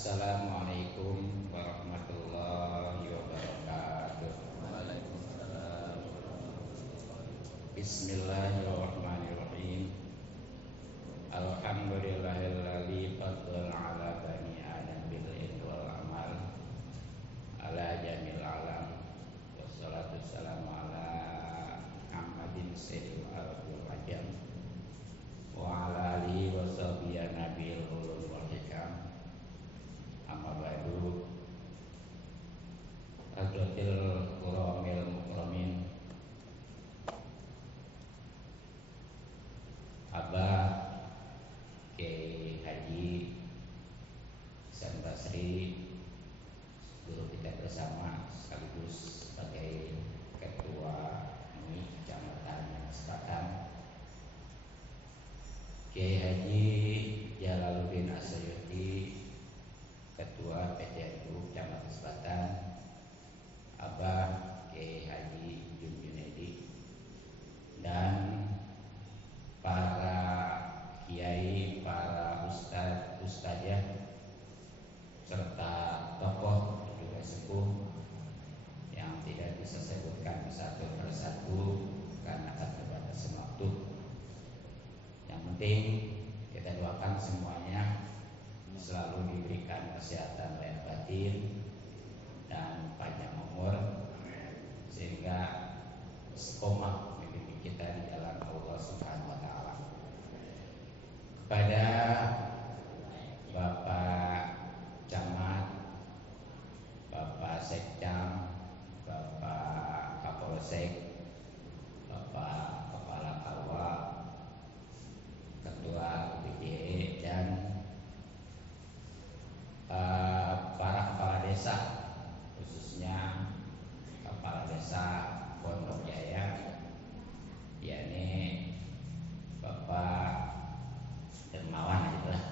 Assalamualaikum warahmatullahi wabarakatuh. Waalaikumsalam. Bismillahirrahmanirrahim. Alhamdulillahilladzi faddala ala bani adam bil ilmi wal amal ala jamil alam. Wassalatu wassalamu ala Muhammadin sayyidil arab wal ajam wa ala alihi wa sahbihi nabiyil ulum wal hikam. Amma ba'du. Hadratil kuramil mukramin, Abah Kiai Haji Hasan Basri, guru kita bersama sekaligus sebagai ketua MUI Kecamatan Selatan, Kiai Haji Jalaluddin Asyuyuti, Ketua PCNU Kecamatan Selatan, Abah Kiai Haji Junedi, dan para kiai, para ustadz, ustadzah, serta tokoh juga sepuh yang tidak bisa sebutkan satu persatu karena keterbatasan waktu. Yang penting kita doakan semuanya selalu diberikan kesehatan lahir batin dan panjang umur sehingga istiqomah mimpi kita di jalan Allah Subhanahu wa taala. Kepada Bapak Camat, Bapak Sekcam, Bapak Kapolsek, Bapak Kepala Kalwa, Ketua PJE, dan para kepala desa, khususnya Kepala Desa Pondok Jaya, yakni Bapak Dermawan itulah.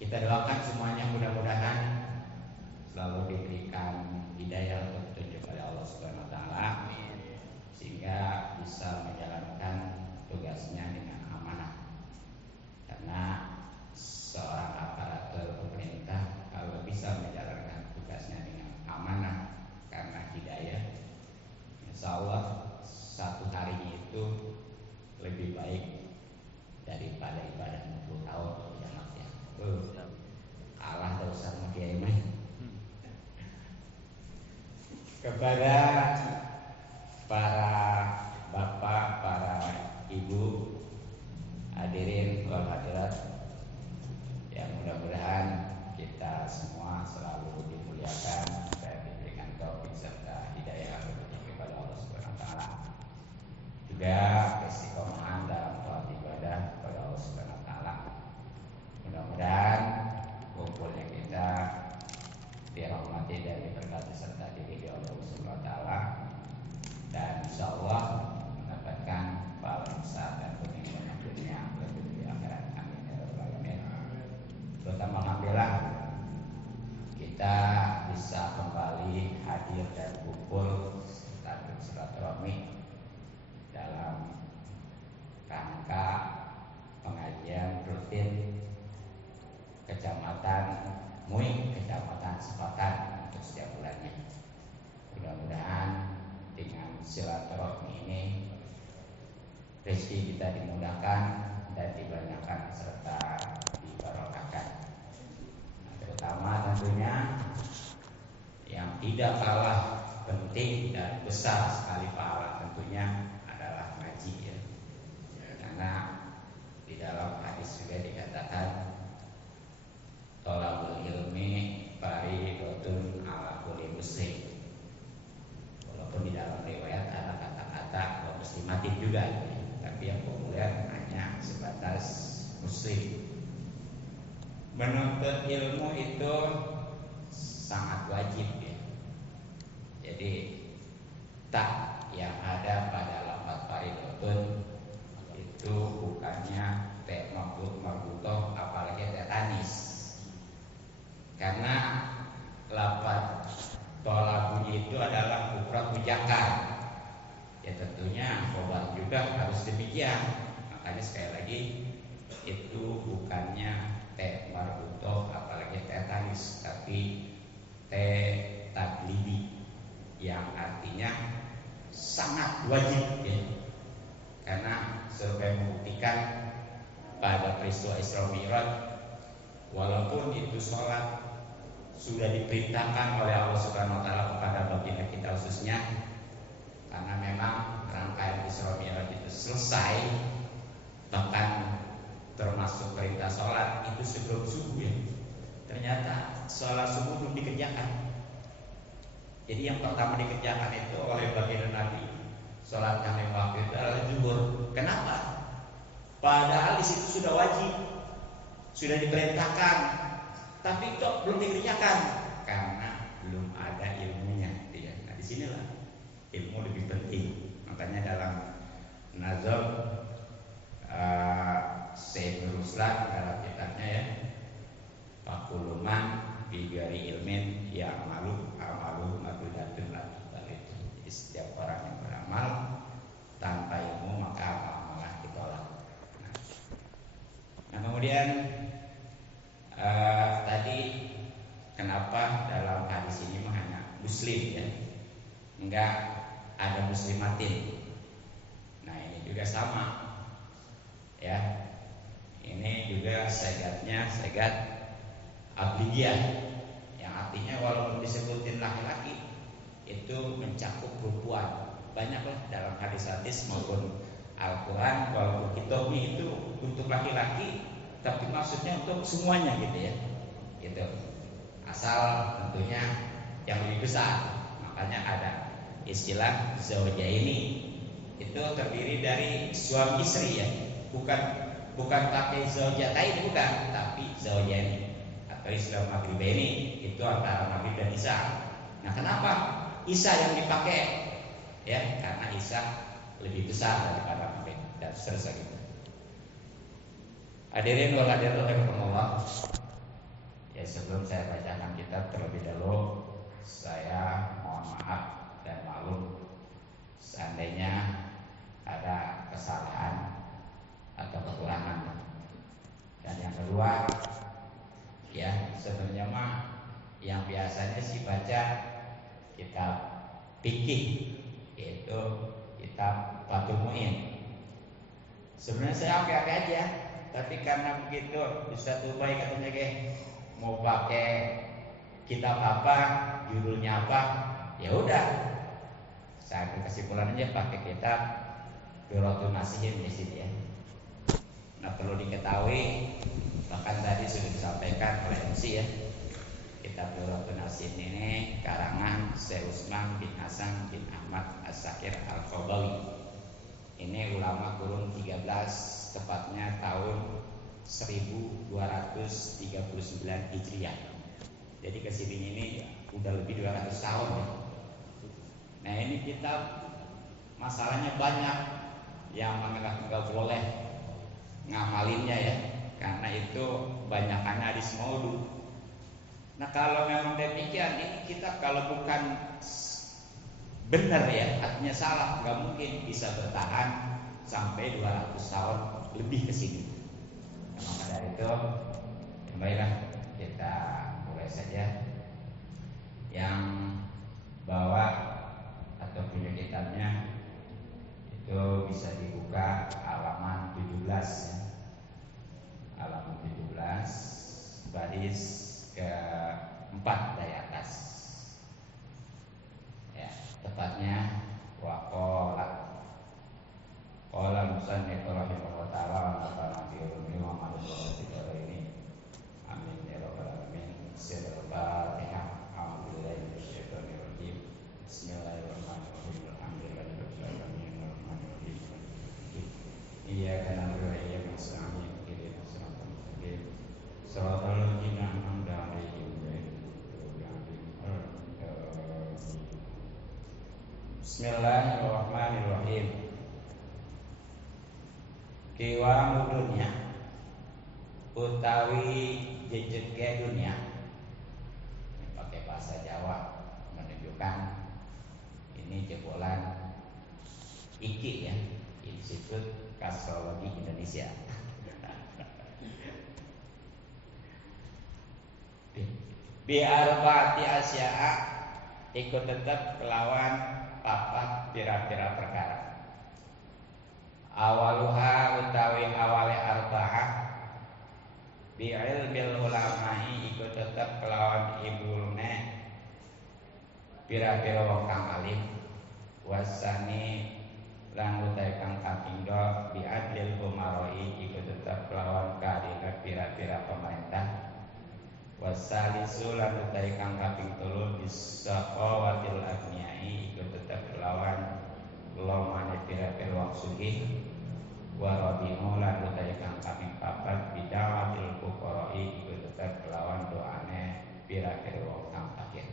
Kita doakan semuanya mudah-mudahan selalu diberikan hidayah untuk petunjuk oleh Allah Subhanahu wa taala sehingga bisa menjalankan tugasnya dengan amanah. Karena seorang aparatur pemerintah kalau bisa menjalankan tugasnya dengan amanah karena hidayah, insya Allah satu harinya itu lebih baik daripada ibadah 60 tahun ya Mas ya. Allah dosa sama kiai mah. Kepada para bapak, para ibu, hadirin wal hadirat, yang mudah-mudahan kita semua selalu dimuliakan dan diberikan taufik serta hidayah kepada Allah Subhanahu wa taala. Juga istiqomahan dalam taat ibadah kepada Allah Subhanahu wa taala. Mudah-mudahan kumpulnya kita dirahmati dan diberkati serta diridhoi oleh Allah Subhanahu wa taala dan insyaallah mendapatkan pahala besar dan kenikmatan dunia lebih di akhirat. Amin ya rabbal alamin. Terutama alhamdulillah kita bisa kembali hadir dan kumpul tadi silaturahmi dalam rangka pengajian rutin Kecamatan MUI Kecamatan Selatan untuk setiap bulannya. Mudah-mudahan dengan silaturahmi ini rezeki kita dimudahkan dan dibanyakan serta dibarokahkan. Terutama tentunya yang tidak kalah penting dan besar sekali pahala tentunya adalah ngaji ya. Karena di dalam hadis juga dikatakan thalabul ilmi fariidatun ala kulli muslim. Walaupun di dalam riwayat ada kata-kata kaum muslimatin juga ya. Tapi yang populer hanya sebatas muslim. Menuntut ilmu itu sangat wajib ya. Jadi tak yang ada pada lafaz faridatun itu bukannya teh marbutoh apalagi teh tanis. Karena lafaz tolabunyi itu adalah mufrad mujakkar. Ya tentunya khobar juga harus demikian. Makanya sekali lagi itu bukannya teh marbutoh apalagi teh tanis, tapi teh taglibi yang artinya sangat wajib ya. Karena survei membuktikan pada peristiwa Isra Mi'raj, walaupun itu sholat sudah diperintahkan oleh Allah Subhanahu Wa Taala kepada baginda kita khususnya, karena memang rangkaian Isra Mi'raj itu selesai, bahkan termasuk perintah sholat itu sebelum subuh ya. Ternyata sholat subuh belum dikerjakan. Jadi yang pertama dikerjakan itu oleh baginda Nabi, sholat yang lima waktu itu adalah zuhur. Kenapa? Padahal di situ sudah wajib, sudah diperintahkan, tapi kok belum dikerjakan? Karena belum ada ilmunya. Ya. Nah disinilah ilmu lebih penting. Makanya dalam Nazam Syekh Ruslan dalam kitabnya ya, Fakuluman bigari ilmin ya amalu madudatun latul itu. Jadi setiap orang yang beramal tanpa ilmu maka amalan ditolak. Nah kemudian tadi kenapa dalam hadis ini hanya muslim ya, enggak ada muslimatin. Nah ini juga sama ya, ini juga segatnya segat abliyah, yang artinya walaupun disebutin laki-laki itu mencakup perempuan. Banyaklah dalam hadis-hadis maupun Al-Quran, walaupun kitabnya itu untuk laki-laki, tapi maksudnya untuk semuanya gitu ya, gitu. Asal tentunya yang lebih besar. Makanya ada istilah zaujaini, itu terdiri dari suami istri ya, bukan pakai zaujatain, bukan, tapi zaujaini atau istilah maghribaini, itu antara maghrib dan isya. Nah kenapa isya yang dipakai ya? Karena isya lebih besar daripada maghrib dan seterusnya gitu. Hadirin wal hadirat rahimakumullah. Ya sebelum saya bacakan kitab terlebih dahulu, saya mohon maaf dan maklum seandainya ada kesalahan atau kekurangan. Dan yang kedua, ya sebenarnya mah yang biasanya sih baca kitab fikih, yaitu kitab Fathul Mu'in. Sebenarnya saya oke-oke aja, tapi karena begitu Ustaz Ubay katanya mau pakai kitab apa, judulnya apa, ya udah saya ambil kesimpulan aja pakai kitab Durratun Nasihin di sini ya. Nah perlu diketahui, bahkan tadi sudah disampaikan oleh MC ya, kitab Durratun Nasihin ini karangan Syekh Utsman bin Hasan bin Ahmad As-Sakir Al-Qabawi. Ini ulama kurun 13, tepatnya tahun 1239 Hijriah. Jadi kesini ini udah lebih 200 tahun ya. Nah ini kitab masalahnya banyak yang menganggap enggak boleh ngamalinnya ya, karena itu banyakannya hadis maudhu. Nah kalau memang demikian, ini kitab kalau bukan benar ya, artinya salah, nggak mungkin bisa bertahan sampai 200 tahun lebih ke sini. Nah, maka dari itu, baiklah kita mulai saja. Yang bawa atau punya kitabnya itu bisa dibuka halaman 17 ya. Halaman 17 baris keempat dari atas ya, tepatnya waqala qala musannif rahimahullah ta'ala wa nafa'ana bi ulumi wa ma'rifati ini amin ya rabbal alamin. Al-Fatihah. A'udzubillahi minasyaitonir rajim. Bismillahirrahmanirrahim. Alhamdulillahirabbil alamin arrahmanir rahim. Iyyaka na'budu wa iyyaka nasta'in. Ihdinas siratal mustaqim. Shiratal ladzina an'amta 'alaihim ghairil maghdubi 'alaihim waladdallin. Bismillahirrahmanirrahim. Kiwa dunya utawi jejeke dunia, pakai bahasa Jawa menunjukkan ini jebolan IKI ya, Institut Kastrologi Indonesia. Bi arba'ati asya'a ikut tetap kelawan papat pira-pira perkara. Awaluha utawi awale arba'ah bi ilmil ulama'i ikut tetap kelawan ibulne pira-pira wong kang alim. Wasani lan utawi kang kapindho bi adlil umaroi ikut tetap kelawan keadilan pira-pira pemerintah. Wasalisu lan utawi kang kaping 3 bisaqawatil aghniyai ikut tetap kelawan lomane pira-pira wong sugih. Warabimu lan utawi kang kaping 4 bidawatil fuqara'i ikut tetap kelawan doane pira-pira wong kang fakir.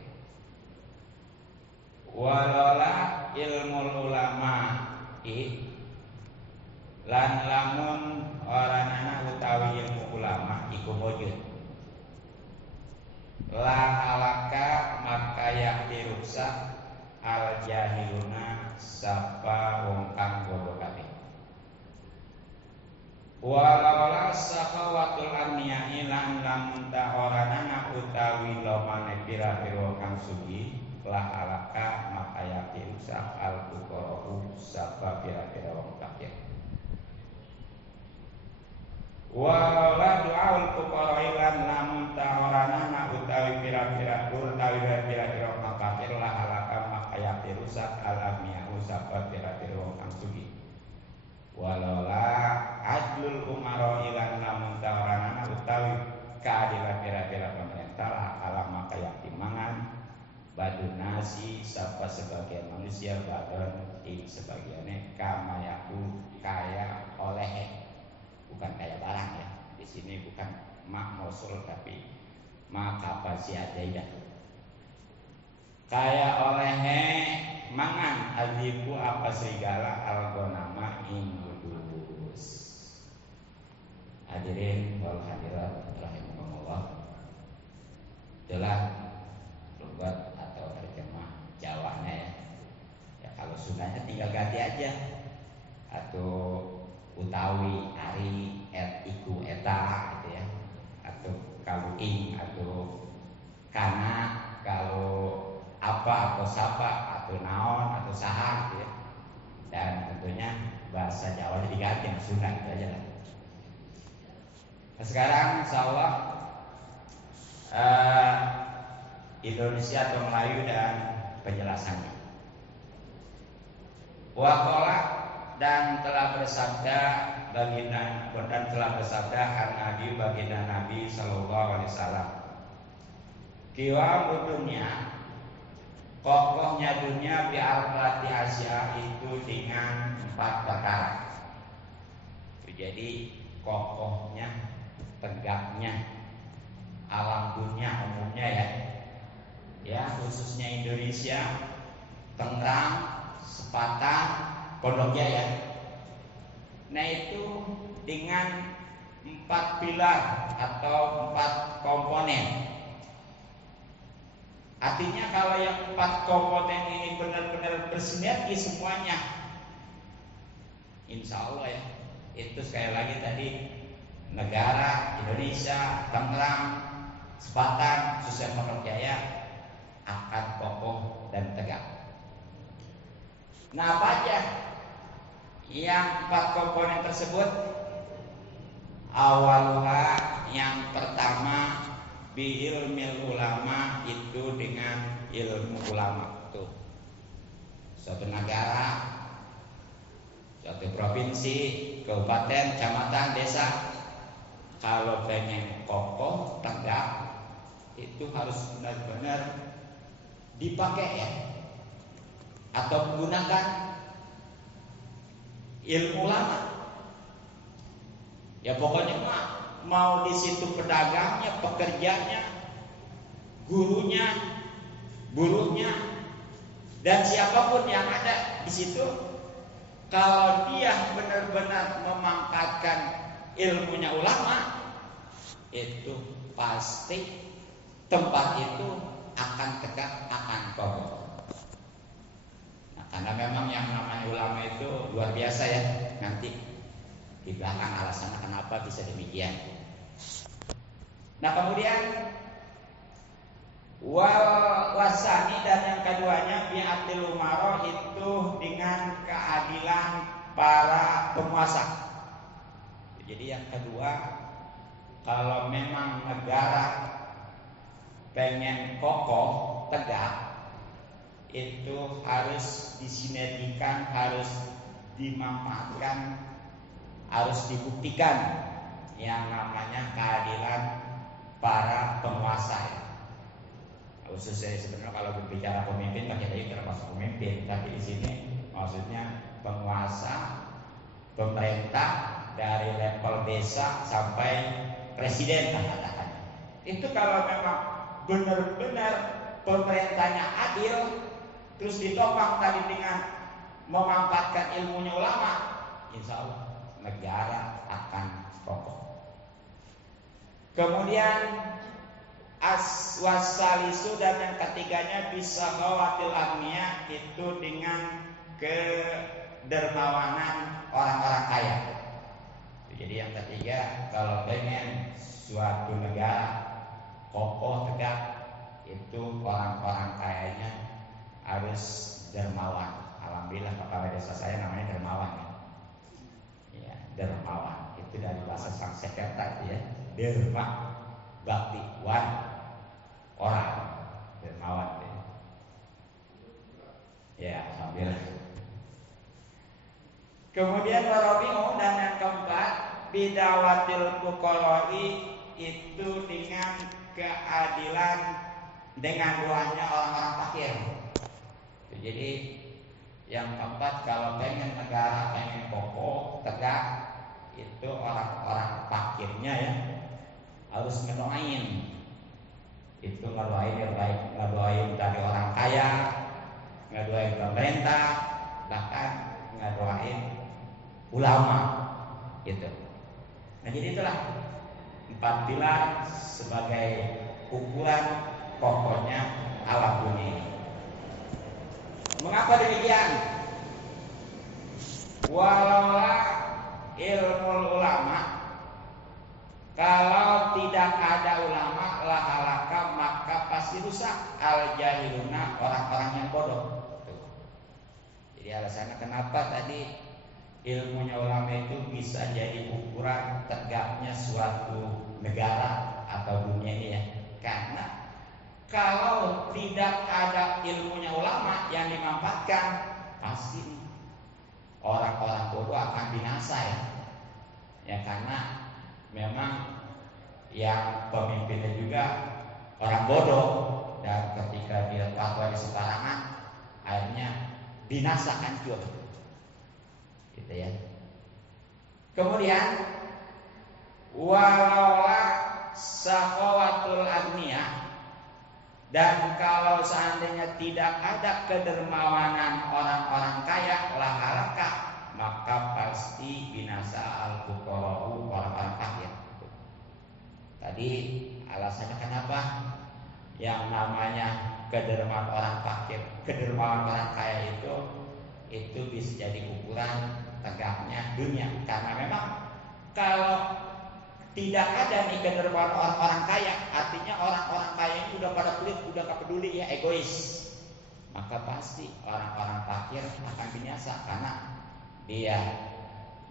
Walola ilmu ulama lan lamun oranana utawi ilmu ulama iku wujud la alaka maka yakti rusak al jahiluna sapa wong kang bodoh kabeh. Walaula sahawatul aniyai lan lamun ta oranana utawi lomane pira-pira kang sugi la alaka maka yakti rusak al fuqara'u sapa pira-pira wong fakir. Wala du'aul fuqara'i lan lamun ta'orana utawi pira-pira wong kafir la halaka maka yakti rusak al aghniya'u sapa pira-pira wong kang sugih. Walola adlul umara'i lan lamun ta'orana utawi keadilan pira-pira pemerintah la halaka maka yakti mangan badun nasi sapa sebagian manusia badon sebagiannya kama yaku kaya oleh bukan kayak barang ya. Di sini bukan mak mosul tapi mak kapasi adaidah. Kayak olehnya mangan azibu apa serigala algonama ingudus. Hadirin wal hadirat rahimakumullah. Itulah lugat atau terjemah Jawanya ya. Ya kalau Sundanya tinggal ganti aja atau utawi ari iku eta gitu ya, atau kalau atau kana kalau apa atau sapa atau naon atau saha gitu ya. Dan tentunya bahasa Jawa diganti yang Sunda itu aja lah. Nah, sekarang insyaallah Indonesia atau Melayu dan penjelasannya. Waqala dan telah bersabda baginda Nabi baginda Nabi sallallahu alaihi wasallam. Kiwa dunia kokohnya dunia bi arba'ati asya itu dengan 4 perkara. Jadi kokohnya tegaknya alam dunia umumnya ya khususnya Indonesia, Tangerang, Sepatan, Pondok Jaya. Nah itu dengan 4 pilar atau 4 komponen. Artinya kalau yang 4 komponen ini benar-benar bersinergi semuanya, insya Allah ya, itu sekali lagi tadi negara Indonesia, Tangerang, Sepatan, khususnya Pondok Jaya akan kokoh dan tegak. Nah apa aja yang 4 komponen tersebut? Awaluha yang pertama bi ilmil ulama itu dengan ilmu ulama. Tuh, suatu negara, suatu provinsi, kabupaten, kecamatan, desa kalau pengen kokoh, tegak itu harus benar-benar dipakai ya, atau menggunakan ilmu ulama. Ya pokoknya mau di situ pedagangnya, pekerjanya, gurunya, buruhnya, dan siapapun yang ada di situ, kalau dia benar-benar memangkatkan ilmunya ulama, itu pasti tempat itu akan tegak, akan kokoh. Nah, karena memang yang namanya ulama itu luar biasa ya. Nanti di belakang alasannya kenapa bisa demikian. Nah kemudian wasani dan yang keduanya bi'atil umaroh itu dengan keadilan para penguasa. Jadi yang kedua, kalau memang negara pengen kokoh, tegak, itu harus disinergikan, harus dimanfaatkan, harus dibuktikan yang namanya keadilan para penguasa. Khususnya sebenarnya kalau berbicara pemimpin, kita ini termasuk pemimpin, tapi di sini maksudnya penguasa, pemerintah dari level desa sampai presiden katakan. Itu kalau memang benar-benar pemerintahnya adil, terus ditopang tadi dengan memanfaatkan ilmunya ulama, insya Allah negara akan kokoh. Kemudian wasalisu dan yang ketiganya bisa khawatil agniya itu dengan kedermawanan orang-orang kaya. Jadi yang ketiga, kalau pengen suatu negara kokoh tegak, itu orang-orang kayanya harus dermawan. Alhamdulillah kepala desa saya namanya dermawan ya. Ya, dermawan itu dari bahasa Sanskerta ya. Derma bakti wan orang dermawan ya. Ya, alhamdulillah. Kemudian warabi'u dan yang keempat bidawatil fuqara'i itu dengan keadilan dengan doanya orang-orang fakir. Jadi yang keempat, kalau pengen negara pengen kokoh tegak, itu orang-orang fakirnya ya harus ngedoain. Itu ngedoain dari orang kaya, ngedoain pemerintah, bahkan ngedoain ulama gitu. Nah jadi itulah 4 pilar sebagai ukuran kokohnya alam dunia ini. Mengapa demikian? Walaulah ilmu ulama, kalau tidak ada ulama la halaka maka pasti rusak al jahiluna, orang-orang yang bodoh. Jadi alasannya kenapa tadi ilmunya ulama itu bisa jadi ukuran tegaknya suatu negara atau dunia ini ya. Karena kalau tidak ada ilmunya ulama yang dimanfaatkan, pasti orang-orang bodoh akan binasa ya. Ya karena memang yang pemimpinnya juga orang bodoh, dan ketika dia fatwa di sembarangan, akhirnya binasa, hancur. Gitu ya. Kemudian walaulah sakhawatul agniya, dan kalau seandainya tidak ada kedermawanan orang-orang kaya la halaka, maka pasti binasa al-fuqara'u, orang-orang fakir. Tadi alasannya kenapa? Yang namanya kedermawan orang fakir, kedermawan orang kaya itu bisa jadi ukuran tegaknya dunia. Karena memang kalau tidak ada nih kedermawan orang-orang kaya, artinya orang-orang kaya ini udah pada pelit, udah gak peduli ya, egois. Maka pasti orang-orang fakir akan binasa karena dia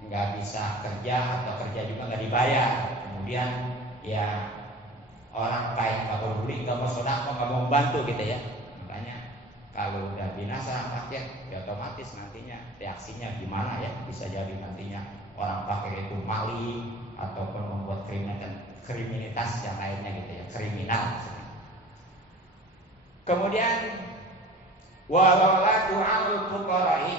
nggak bisa kerja atau kerja juga nggak dibayar. Kemudian ya orang kaya nggak peduli, nggak mau sedekah, nggak mau membantu gitu ya. Makanya kalau udah binasa orang fakir, ya otomatis nantinya reaksinya gimana ya? Bisa jadi nantinya orang fakir itu maling ataupun membuat kriminalitas yang lainnya gitu ya, kriminal. Kemudian walaulah du'aul fuqara'i,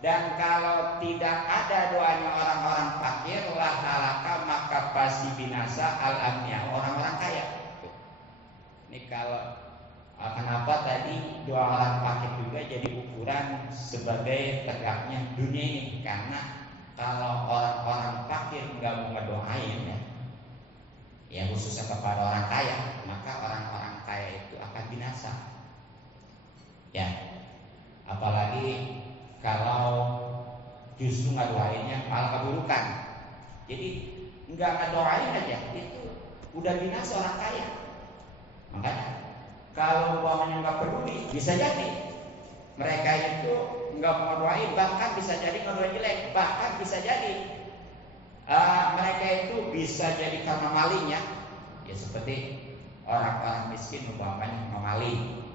dan kalau tidak ada doanya orang-orang fakir la halaka maka pasti binasa al-agniya, orang-orang kaya. Ini kalau kenapa tadi doa orang fakir juga jadi ukuran sebagai tegaknya dunia ini, karena kalau orang-orang fakir nggak mau ngedoain ya khususnya kepada orang kaya, maka orang-orang kaya itu akan binasa. Ya, apalagi kalau justru ngedoainnya malah keburukan. Jadi nggak ngedoain aja, itu udah binasa orang kaya. Makanya kalau umpamanya nggak peduli, bisa jadi mereka itu nggak mengeruai, bahkan bisa jadi ngeruai jelek, bahkan bisa jadi mereka itu bisa jadi karena malingnya, ya seperti orang-orang miskin umpamanya memaling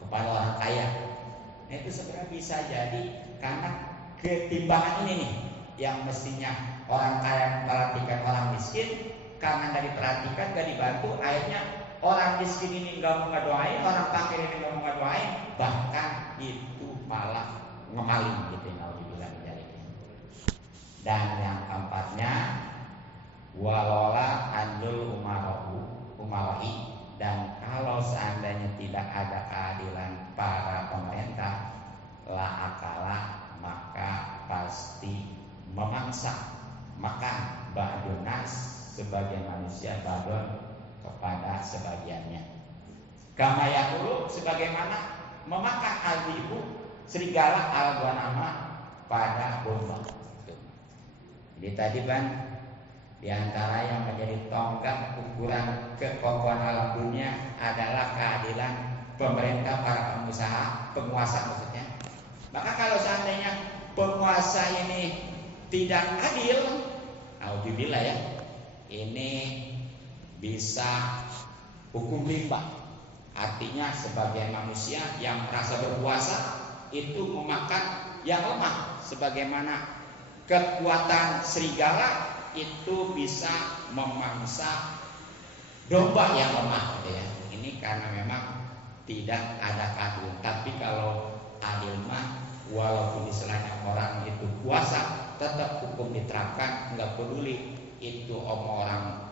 kepada orang kaya. Nah, itu sebenarnya bisa jadi karena ketimbangan ini nih, yang mestinya orang kaya memperhatikan orang miskin, karena nggak diperhatikan, nggak dibantu, akhirnya orang miskin ini nggak mau ngedoain, orang fakir ini nggak mau ngedoain, bahkan itu malah ngemaling gitu. Dan yang keempatnya, walola andul umarahi, dan kalau seandainya tidak ada keadilan para pemerintah, la akala, maka pasti memangsa makan ba'dunas sebagian manusia badon kepada sebagiannya. Kama yaqulu, sebagaimana memakan al-ibu serigala al-ghanama pada domba. Jadi tadi Bang, diantara yang menjadi tonggak ukuran kekokohan alam dunia adalah keadilan pemerintah, para penguasa maksudnya. Maka kalau seandainya penguasa ini tidak adil, alhamdulillah ya, ini bisa hukum limbah. Artinya sebagai manusia yang merasa berkuasa itu memakan yang lemah, sebagaimana kekuatan serigala itu bisa memangsa domba yang lemah gitu ya. Ini karena memang tidak ada keadilan. Tapi kalau adil mah, walaupun istilahnya orang itu kuasa, tetap hukum diterapkan, nggak peduli itu orang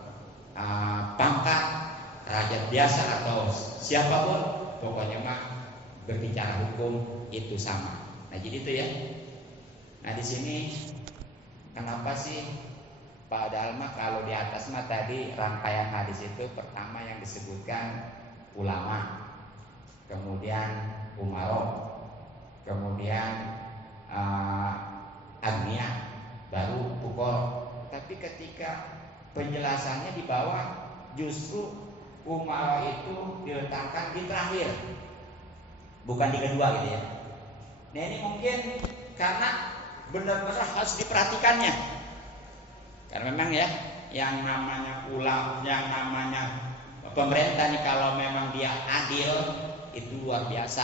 pangkat, raja biasa atau siapapun, pokoknya mah berbicara hukum itu sama. Nah jadi itu ya. Nah di sini kenapa sih Pak Dalma kalau di atas mah tadi rangkaian hadis itu pertama yang disebutkan ulama, kemudian umaro, kemudian agnia, baru pukul. Tapi ketika penjelasannya di bawah justru umaro itu diletakkan di terakhir, bukan di kedua gitu ya. Nah ini mungkin karena benar-benar harus diperhatikannya, karena memang ya yang namanya ulama, yang namanya pemerintah nih kalau memang dia adil itu luar biasa.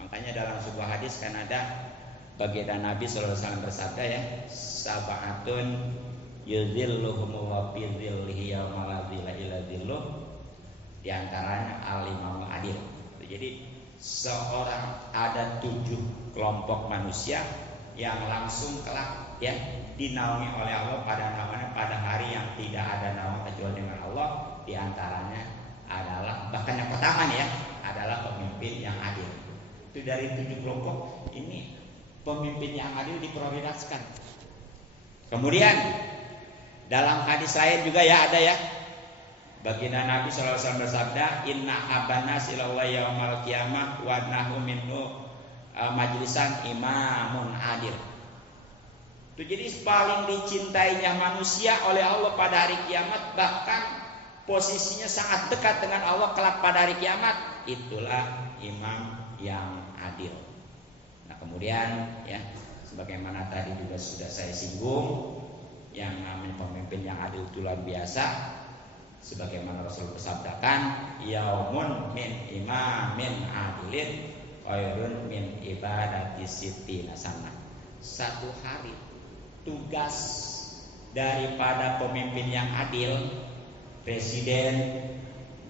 Makanya dalam sebuah hadis kan ada baginda Nabi SAW bersabda ya, sab'atun yudhilluhumullahu fi dhillihi yauma la dhilla illa dhilluh, di antaranya al-imamul adil. Jadi seorang ada 7 kelompok manusia yang langsung kelak ya dinaungi oleh Allah pada hari yang tidak ada naungan kecuali dengan Allah. Di antaranya adalah, bahkan yang pertama nih ya, adalah pemimpin yang adil. Itu dari 7 kelompok ini pemimpin yang adil diprioritaskan. Kemudian dalam hadis lain juga ya ada ya, baginda Nabi SAW bersabda, inna habana silawa yaumal qiyamah wa nahu minhu majlisan imamun adil. Itu jadi paling dicintainya manusia oleh Allah pada hari kiamat, bahkan posisinya sangat dekat dengan Allah kelak pada hari kiamat, itulah imam yang adil. Nah kemudian ya, sebagaimana tadi juga sudah saya singgung, yang namanya pemimpin yang adil itu luar biasa. Sebagaimana Rasul bersabdakan, yaumun min imamin adilin khairun min ibadati sittina sana. Satu hari tugas daripada pemimpin yang adil, presiden,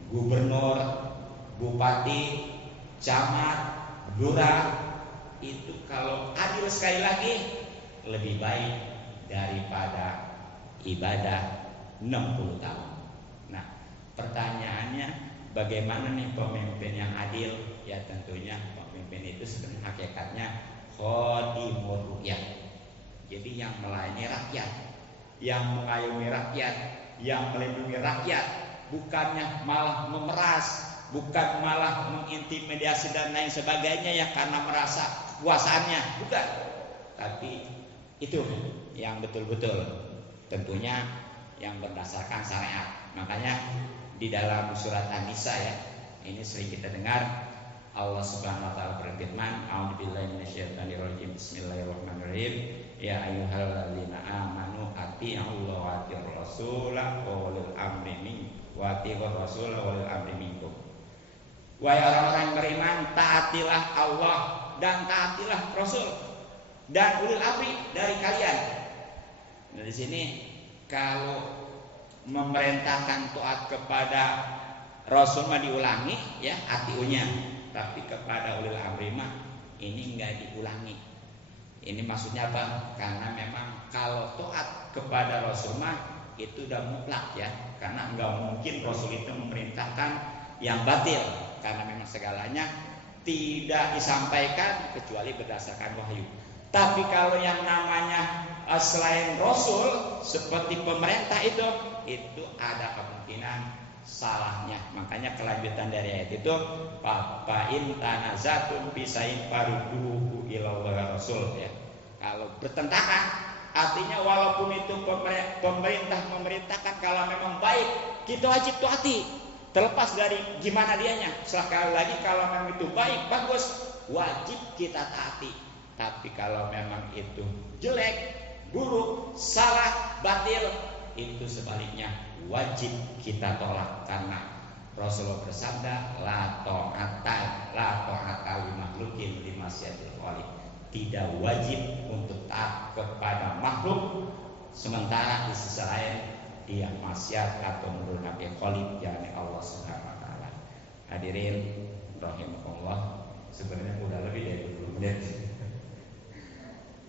gubernur, bupati, camat, lurah, itu kalau adil sekali lagi lebih baik daripada ibadah 60 tahun. Nah pertanyaannya, bagaimana nih pemimpin yang adil? Ya tentunya pemimpin itu sebenarnya hakikatnya khodimur rukyat. Jadi yang melayani rakyat, yang mengayomi rakyat, yang melindungi rakyat, bukannya malah memeras, bukan malah mengintimidasi dan lain sebagainya ya karena merasa kuasaannya, bukan. Tapi itu yang betul-betul tentunya yang berdasarkan syariat. Makanya di dalam surat An-Nisa ya, ini sering kita dengar Allah Subhanahu wa taala berfirman, "A'udzubillahi minasyaitonirrajim. Bismillahirrahmanirrahim. Ya ayyuhalladzina amanu atii'allaha wa atii'ur rasula wa ulil amri minkum wa atii'ur rasula wa ulil amri minkum." Wahai orang-orang yang beriman, taatilah Allah dan taatilah Rasul dan ulil amri dari kalian. Nah, di sini kalau memerintahkan taat kepada Rasul mah diulangi ya atiunya, tapi kepada ulil amri mah ini enggak diulangi. Ini maksudnya apa? Karena memang kalau taat kepada Rasul mah itu udah mutlak ya, karena enggak mungkin Rasul itu memerintahkan yang batil, karena memang segalanya tidak disampaikan kecuali berdasarkan wahyu. Tapi kalau yang namanya selain Rasul seperti pemerintah itu ada kemungkinan salahnya. Makanya kelanjutan dari ayat itu, fa in tanazatun bisain farudduhu ilallah Rasul ya. Kalau bertentangan artinya walaupun itu pemerintah memerintahkan, kalau memang baik kita wajib taati, terlepas dari gimana dianya. Sekali lagi kalau memang itu baik bagus wajib kita taati. Tapi kalau memang itu jelek, buruk, salah, batil, itu sebaliknya wajib kita tolak, karena Rasulullah bersabda la ta'ata li makhluqin li masyiatil khaliq. Tidak wajib untuk taat kepada makhluk sementara di sisi lain dia maksiat atau menurunkan khaliq, yakni Allah Subhanahu wa taala. Hadirin rahimakumullah, sebenarnya udah lebih dari 20 menit.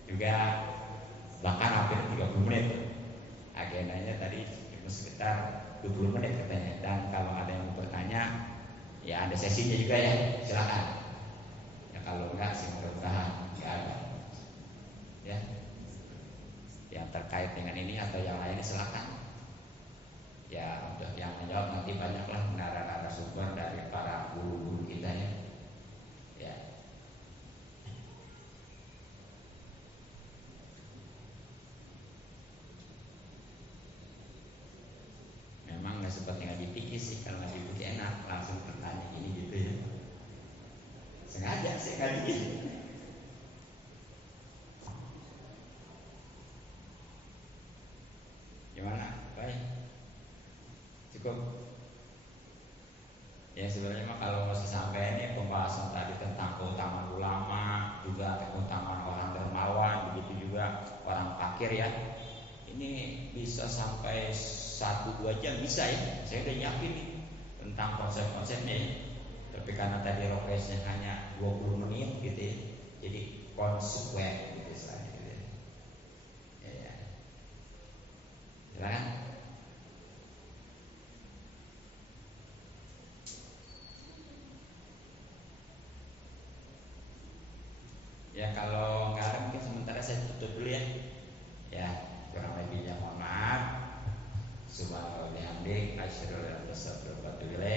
Juga bahkan hampir 30 menit. Agendanya tadi sekitar 20 menit katanya. Dan kalau ada yang mau bertanya, ya ada sesinya juga ya, silakan. Ya kalau enggak sih mudah-mudahan enggak ada. Ya. Yang terkait dengan ini atau yang lainnya silakan. Ya untuk yang menjawab nanti banyaklah narasumber dari para guru-guru kita ya. Ya. Memang nggak seperti ngaji fikih sih, kalau ngaji fikih enak langsung bertanya gini gitu ya. Sengaja sih ngaji gini. Gimana? Baik. Cukup. Ya sebenarnya mah kalau masih sampai ini pembahasan tadi tentang keutamaan ulama, juga keutamaan orang dermawan, begitu juga orang fakir ya. Ini bisa sampai 1-2 jam bisa ya. Saya udah nyiapin nih tentang konsep-konsepnya ya. Tapi karena tadi rokesnya hanya 20 menit gitu ya, jadi konsekuen gitu istilahnya gitu ya. Ya. Silakan. Ya kalau nggak ada mungkin sementara saya tutup dulu ya. Ya kurang lebihnya mohon maaf. Subhanallah bihamdik asyhadu an la ilaha illallah wa atubu ilaik.